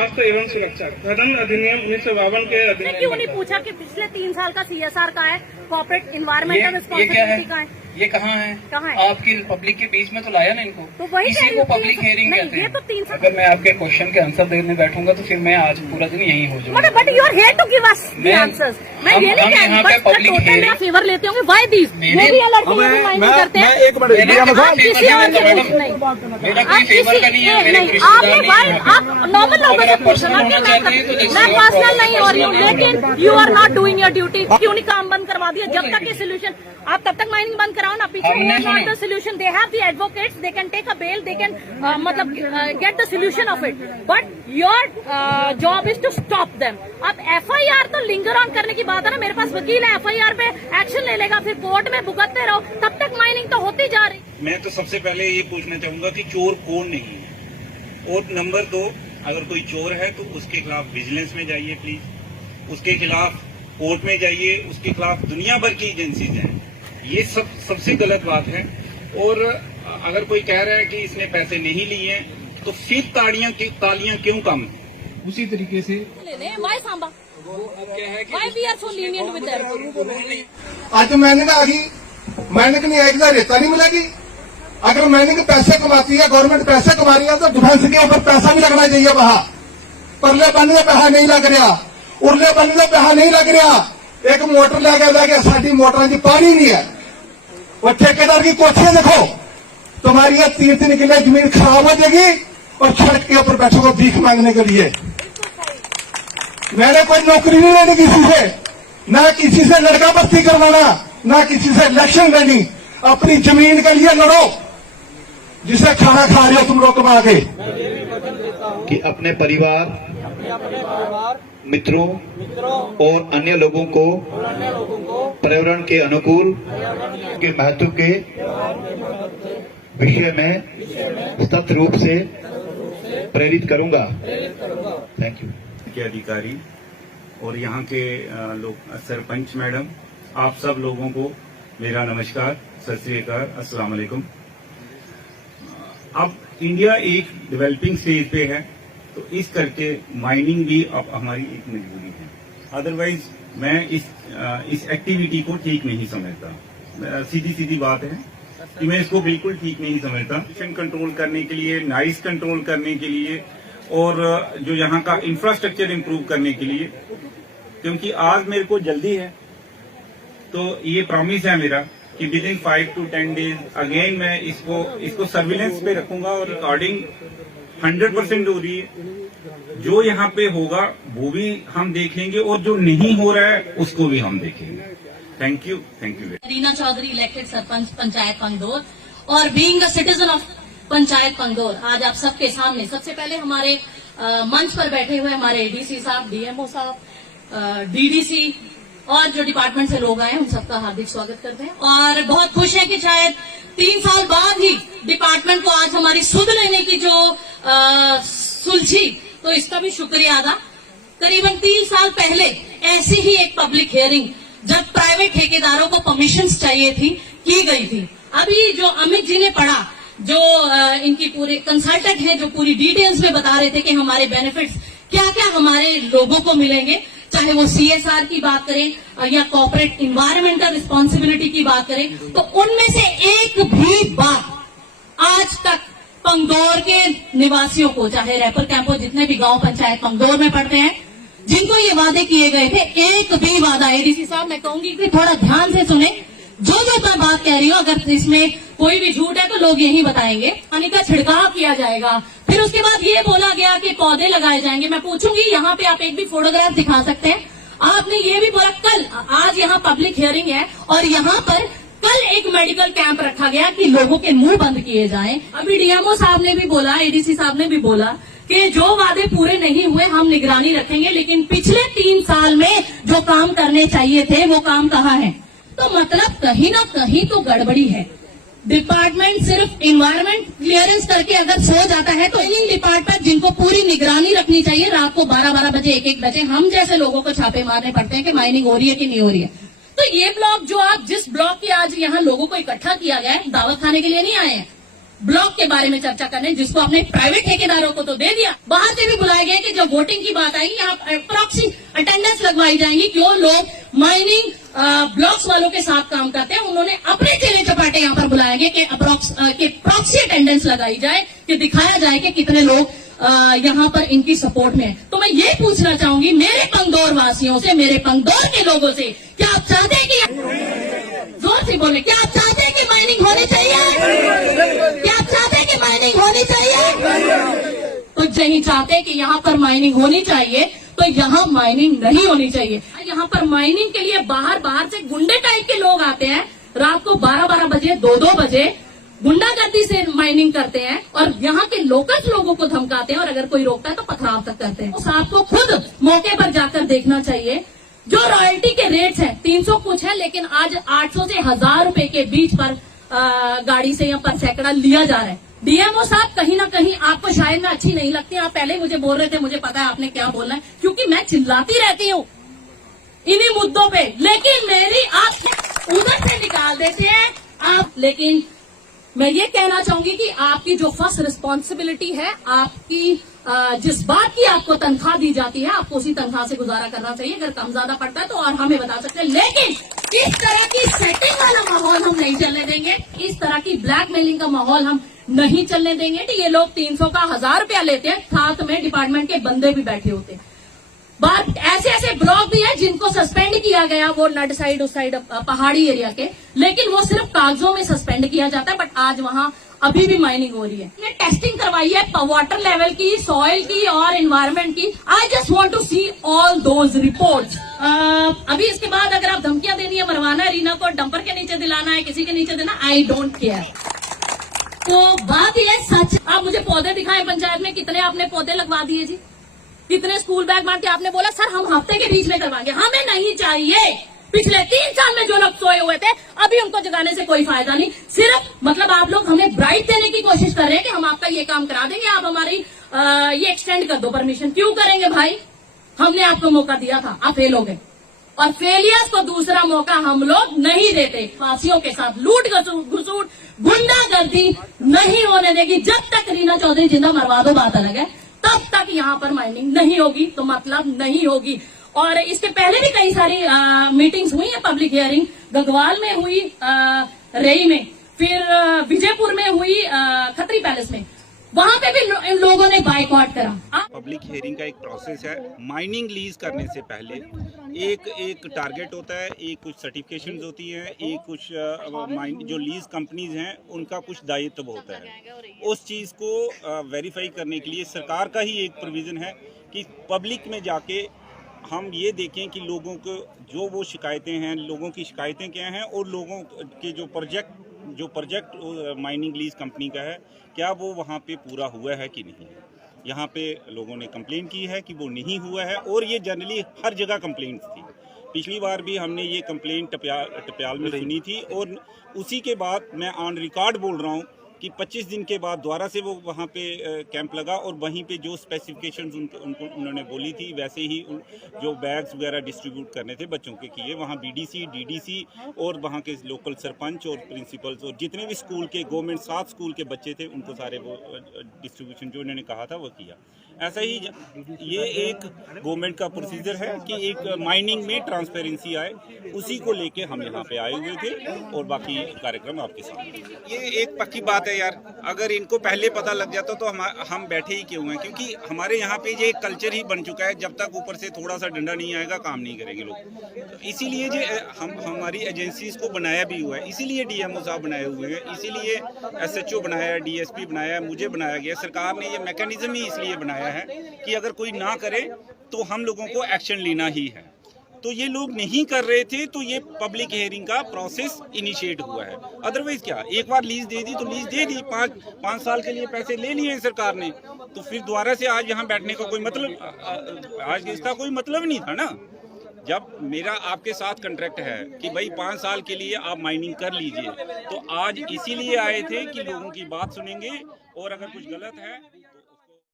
स्वास्थ्य एवं सुरक्षा खनन अधिनियम 1952 के अधिनियम क्यों नहीं पूछा कि पिछले 3 साल का CSR का है, कॉर्पोरेट इन्वायरमेंटल रिस्पॉन्सिबिलिटी का है? ये कहाँ है? आपकी पब्लिक के बीच में तो लाया ना इनको, तो वही इसी को पब्लिक हियरिंग कहते हैं। ये तो 3 साल। अगर मैं आपके क्वेश्चन के आंसर देने बैठूंगा तो फिर मैं आज पूरा दिन यही हो जाऊंगा। But you are here to give us the answers. मैं ये नहीं कह रही, बट टोटल मेरा फेवर लेते होंगे। Why this? वो भी अलग माइनिंग करते हैं। मेरा कोई फेवर का नहीं है। आप नॉर्मल लोगों से पूछना कि मैं पर्सनल नहीं हो रही हूँ, लेकिन you are not doing your duty. क्यों नहीं काम बंद करवा दिया? जब तक ये सोल्यूशन, आप तब तक माइनिंग बंद कराओ ना। पीछे not the solution, they have the advocates, they can take a bail, they can मतलब get the solution of it, but your job is to stop them. अब FIR तो लिंगर ऑन करने की बात है ना, मेरे पास वकील है, FIR पे एक्शन ले लेगा, फिर कोर्ट में भुगतते रहो, तब तक माइनिंग तो होती जा रही। मैं तो सबसे पहले ये पूछना चाहूंगा कि चोर कौन नहीं है, और नंबर 2, अगर कोई चोर है तो उसके खिलाफ विजिलेंस में जाइए प्लीज, उसके खिलाफ कोर्ट में जाइए, उसके खिलाफ दुनिया भर की एजेंसीज हैं। ये सबसे गलत बात है। और अगर कोई कह रहा है कि इसने पैसे नहीं लिए तो फिर तालियां क्यों कम? उसी तरीके से आज मैंने आ गई, मैंने नहीं आएगी तो रेता नहीं मिलेगी। अगर मैंने पैसे कमाती है, गवर्नमेंट पैसे कमा रही है, तो डिफेंस के ऊपर पैसा भी लगना चाहिए। वहां परले बनने में पैसा नहीं लग रहा, उरले बनने में पैसा नहीं लग रहा। एक मोटर लगे साड़ी मोटर की पानी नहीं है। वो ठेकेदार की कोठियां देखो, तुम्हारी ये 3-3 किलो जमीन खराब हो जाएगी और सड़क के ऊपर बैठोगे भीख मांगने के लिए। मैंने कोई नौकरी नहीं लेनी किसी से, ना किसी से लड़का बस्ती करवाना, ना किसी से इलेक्शन लेनी। अपनी जमीन के लिए लड़ो, जिसे खाना खा रहे हो तुम लोग कमा के। कि अपने परिवार, मित्रों और अन्य लोगों को पर्यावरण के अनुकूल के महत्व के विषय में सतत रूप से प्रेरित करूंगा। Thank you. के अधिकारी और यहाँ के लोग, सरपंच मैडम, आप सब लोगों को मेरा नमस्कार, सत श्री अकाल, अस्सलाम वालेकुम। अब इंडिया एक डेवलपिंग स्टेज पे है, तो इस करके माइनिंग भी अब हमारी एक मजबूरी है। अदरवाइज मैं इस एक्टिविटी को ठीक नहीं समझता। सीधी बात है कि मैं इसको बिल्कुल ठीक नहीं समझता। कंट्रोल करने के लिए, नाइस कंट्रोल करने के लिए, और जो यहाँ का इंफ्रास्ट्रक्चर इंप्रूव करने के लिए, क्योंकि आज मेरे को जल्दी है, तो ये प्रॉमिस है मेरा कि with in 5 to 10 days again मैं इसको सर्विलेंस पे रखूंगा और रिकॉर्डिंग 100% हो रही है। जो यहाँ पे होगा वो भी हम देखेंगे, और जो नहीं हो रहा है उसको भी हम देखेंगे। Thank you. Reena Chaudhary, elected sarpanch panchayat Pangdaur, और being a citizen of panchayat Pangdaur, आज आप सबके सामने सबसे पहले हमारे मंच पर बैठे हुए हमारे ADC साहब, DMO साहब, DDC और जो डिपार्टमेंट से लोग आए हैं, उन सबका हार्दिक स्वागत करते हैं। और बहुत खुश है कि शायद 3 साल बाद ही डिपार्टमेंट को आज हमारी सुध लेने की जो सुलझी, तो इसका भी शुक्रिया अदा। करीबन 3 साल पहले ऐसी ही एक पब्लिक हियरिंग, जब प्राइवेट ठेकेदारों को परमिशंस चाहिए थी, की गई थी। अभी जो अमित जी ने पढ़ा, जो इनकी पूरे कंसल्टेंट हैं, जो पूरी डिटेल्स में बता रहे थे कि हमारे बेनिफिट्स क्या क्या हमारे लोगों को मिलेंगे, चाहे वो CSR की बात करें या कॉर्पोरेट इन्वायरमेंटल रिस्पॉन्सिबिलिटी की बात करें, तो उनमें से एक भी बात आज तक पंगदौर के निवासियों को, चाहे रैपर कैंपो, जितने भी गांव पंचायत पंगदौर में पड़ते हैं, जिनको ये वादे किए गए थे, एक भी वादा, ADC साहब मैं कहूंगी कि थोड़ा ध्यान से सुने, जो मैं बात कह रही हूँ, अगर इसमें कोई भी झूठ है तो लोग यही बताएंगे। पानी का छिड़काव किया जाएगा, फिर उसके बाद ये बोला गया कि पौधे लगाए जाएंगे। मैं पूछूंगी, यहाँ पे आप एक भी फोटोग्राफ दिखा सकते हैं? आपने ये भी बोला, कल, आज यहाँ पब्लिक हियरिंग है और यहाँ पर कल एक मेडिकल कैंप रखा गया कि लोगों के मुंह बंद किए जाएं। अभी DMO साहब ने भी बोला, ADC साहब ने भी बोला कि जो वादे पूरे नहीं हुए हम निगरानी रखेंगे, लेकिन पिछले 3 साल में जो काम करने चाहिए थे वो काम कहाँ है? तो मतलब कहीं ना कहीं तो गड़बड़ी है। डिपार्टमेंट सिर्फ इन्वायरमेंट क्लियरेंस करके अगर सो जाता है, तो इन डिपार्टमेंट जिनको पूरी निगरानी रखनी चाहिए, रात को 12-12 बजे, 1-1 बजे हम जैसे लोगों को छापे मारने पड़ते हैं कि माइनिंग हो रही है कि नहीं हो रही है। तो ये ब्लॉक, जो आप जिस ब्लॉक के आज यहाँ लोगों को इकट्ठा किया गया है, दावत खाने के लिए नहीं आए हैं, ब्लॉक के बारे में चर्चा करने, जिसको आपने प्राइवेट ठेकेदारों को तो दे दिया। बाहर से भी बुलाए गए कि जब वोटिंग की बात आएगी यहाँ प्रॉक्सी अटेंडेंस लगवाई जाएंगी। क्यों लोग माइनिंग ब्लॉक्स वालों के साथ काम करते हैं, उन्होंने अपने चेले चपाटे यहाँ पर बुलाए गए कि प्रॉक्सी अटेंडेंस लगाई जाए, कि दिखाया जाए कि कितने लोग यहाँ पर इनकी सपोर्ट में है। तो मैं ये पूछना चाहूंगी मेरे पंगदौर वासियों से, मेरे पंगदौर के लोगों से, क्या आप चाहते हैं कि जोर से बोले, क्या आप चाहते हैं कि माइनिंग होनी चाहिए? क्या आप चाहते हैं कि माइनिंग होनी चाहिए? तो नहीं चाहते कि यहाँ पर माइनिंग होनी चाहिए तो यहाँ माइनिंग नहीं होनी चाहिए। यहाँ पर माइनिंग के लिए बाहर से गुंडे टाइप के लोग आते हैं, रात को 12-12 बजे 2-2 बजे गुंडागर्दी से माइनिंग करते हैं और यहाँ के लोकल लोगों को धमकाते हैं और अगर कोई रोकता है तो पथराव तक करते हैं। तो आपको खुद मौके पर जाकर देखना चाहिए। जो रॉयल्टी के रेट्स हैं 300 कुछ है, लेकिन आज 800 से 1000 रुपए के बीच पर गाड़ी से या पर सैकड़ा लिया जा रहा है। डीएमओ साहब, कहीं ना कहीं आपको शायद मैं अच्छी नहीं लगती, आप पहले ही मुझे बोल रहे थे, मुझे पता है आपने क्या बोलना है, क्योंकि मैं चिल्लाती रहती हूँ इन्हीं मुद्दों पे, लेकिन मेरी आप उधर से निकाल देते हैं आप। लेकिन मैं ये कहना चाहूंगी कि आपकी जो फर्स्ट रिस्पॉन्सिबिलिटी है, आपकी जिस बात की आपको तनख्वाह दी जाती है, आपको उसी तनख्वाह से गुजारा करना चाहिए। अगर कम ज्यादा पड़ता है तो और हमें बता सकते हैं, लेकिन इस तरह की सेटिंग वाला माहौल हम नहीं चलने देंगे। इस तरह की ब्लैकमेलिंग का माहौल हम नहीं चलने देंगे कि ये लोग 300 का 1000 रुपया लेते हैं, साथ में डिपार्टमेंट के बंदे भी बैठे होते हैं। बात ऐसे ब्लॉक भी है जिनको सस्पेंड किया गया, वो नड साइड उस साइड पहाड़ी एरिया के, लेकिन वो सिर्फ कागजों में सस्पेंड किया जाता है, बट आज वहां अभी भी माइनिंग हो रही है। ने टेस्टिंग करवाई है वाटर लेवल की, सॉइल की और एनवायरमेंट की। I just want to see all those reports. अभी इसके बाद अगर आप धमकियां देनी है, मरवाना है रीना को, डंपर के नीचे दिलाना है, किसी के नीचे देना, आई डोंट केयर। तो बात यह सच, आप मुझे पौधे दिखाएं पंचायत में, कितने आपने पौधे लगवा दिए जी, कितने स्कूल बैग बांट के आपने बोला सर हम हफ्ते के बीच में करवाएंगे। हमें नहीं चाहिए। पिछले 3 साल में जो लोग सोए हुए थे अभी उनको जगाने से कोई फायदा नहीं। सिर्फ मतलब आप लोग हमें ब्राइट देने की कोशिश कर रहे हैं कि हम आपका ये काम करा देंगे, आप हमारी ये एक्सटेंड कर दो परमिशन। क्यों करेंगे भाई? हमने आपको मौका दिया था, आप फेल हो गए, और फेलियर्स को दूसरा मौका हम लोग नहीं देते। वासियों के साथ लूट घुसूट गुंडागर्दी नहीं होने देगी। जब तक रीना चौधरी जिंदा मरवा दो बात अलग है, तब तक यहाँ पर माइनिंग नहीं होगी, तो मतलब नहीं होगी। और इसके पहले भी कई सारी मीटिंग्स हुई है, पब्लिक हियरिंग गंगवाल में हुई, रेई में, फिर विजयपुर में हुई, खत्री पैलेस में, वहां पे भी लोगों ने बाइकआउट करा। पब्लिक हियरिंग का एक प्रोसेस है। माइनिंग लीज करने से पहले एक टारगेट होता है, एक कुछ सर्टिफिकेशंस होती हैं, एक कुछ जो लीज कंपनीज हैं उनका कुछ दायित्व होता है। उस चीज़ को वेरीफाई करने के लिए सरकार का ही एक प्रोविज़न है कि पब्लिक में जाके हम ये देखें कि लोगों को जो वो शिकायतें हैं, लोगों की शिकायतें क्या हैं, और लोगों के जो प्रोजेक्ट माइनिंग लीज कंपनी का है, क्या वो वहाँ पे पूरा हुआ है कि नहीं। यहाँ पे लोगों ने कंप्लेन की है कि वो नहीं हुआ है, और ये जनरली हर जगह कंप्लेंट्स थी। पिछली बार भी हमने ये कंप्लेन टप्याल में सुनी थी, और उसी के बाद मैं ऑन रिकॉर्ड बोल रहा हूँ कि 25 दिन के बाद दोबारा से वो वहाँ पे कैंप लगा, और वहीं पे जो स्पेसिफिकेशंस उन्होंने बोली थी वैसे ही जो बैग्स वगैरह डिस्ट्रीब्यूट करने थे बच्चों के किए। वहाँ बीडीसी, डीडीसी और वहाँ के लोकल सरपंच और प्रिंसिपल्स और जितने भी स्कूल के गवर्नमेंट 7 स्कूल के बच्चे थे उनको सारे वो डिस्ट्रीब्यूशन जो उन्होंने कहा था वो किया। ऐसा ही ये एक गवर्नमेंट का प्रोसीजर है कि एक माइनिंग में ट्रांसपेरेंसी आए, उसी को लेके हम यहाँ पे आए हुए थे, और बाकी कार्यक्रम आपके सामने। ये एक पक्की बात है यार, अगर इनको पहले पता लग जाता तो हम बैठे ही क्यों हैं, क्योंकि हमारे यहाँ पे ये एक कल्चर ही बन चुका है, जब तक ऊपर से थोड़ा सा डंडा नहीं आएगा काम नहीं करेंगे लोग। तो इसीलिए जो हमारी एजेंसीज को बनाया भी हुआ है, इसीलिए डीएमओ साहब बनाए हुए हैं, इसीलिए एसएचओ बनाया है, डीएसपी बनाया है, मुझे बनाया गया। सरकार ने ये मैकेनिज्म ही इसलिए बनाया है कि अगर कोई ना करे तो हम लोगों को एक्शन लेना ही है। तो ये लोग नहीं कर रहे थे, तो ये पब्लिक हियरिंग का प्रोसेस इनिशिएट हुआ है। अदरवाइज क्या, एक बार लीज दे दी तो लीज दे दी, 5 साल के लिए पैसे ले लिए सरकार ने, तो फिर दोबारा से आज यहाँ बैठने का कोई मतलब, आज इसका कोई मतलब नहीं था ना। जब मेरा आपके साथ कॉन्ट्रैक्ट है कि भाई 5 साल के लिए आप माइनिंग कर लीजिए, तो आज इसीलिए आए थे कि लोगों की बात सुनेंगे, और अगर कुछ गलत है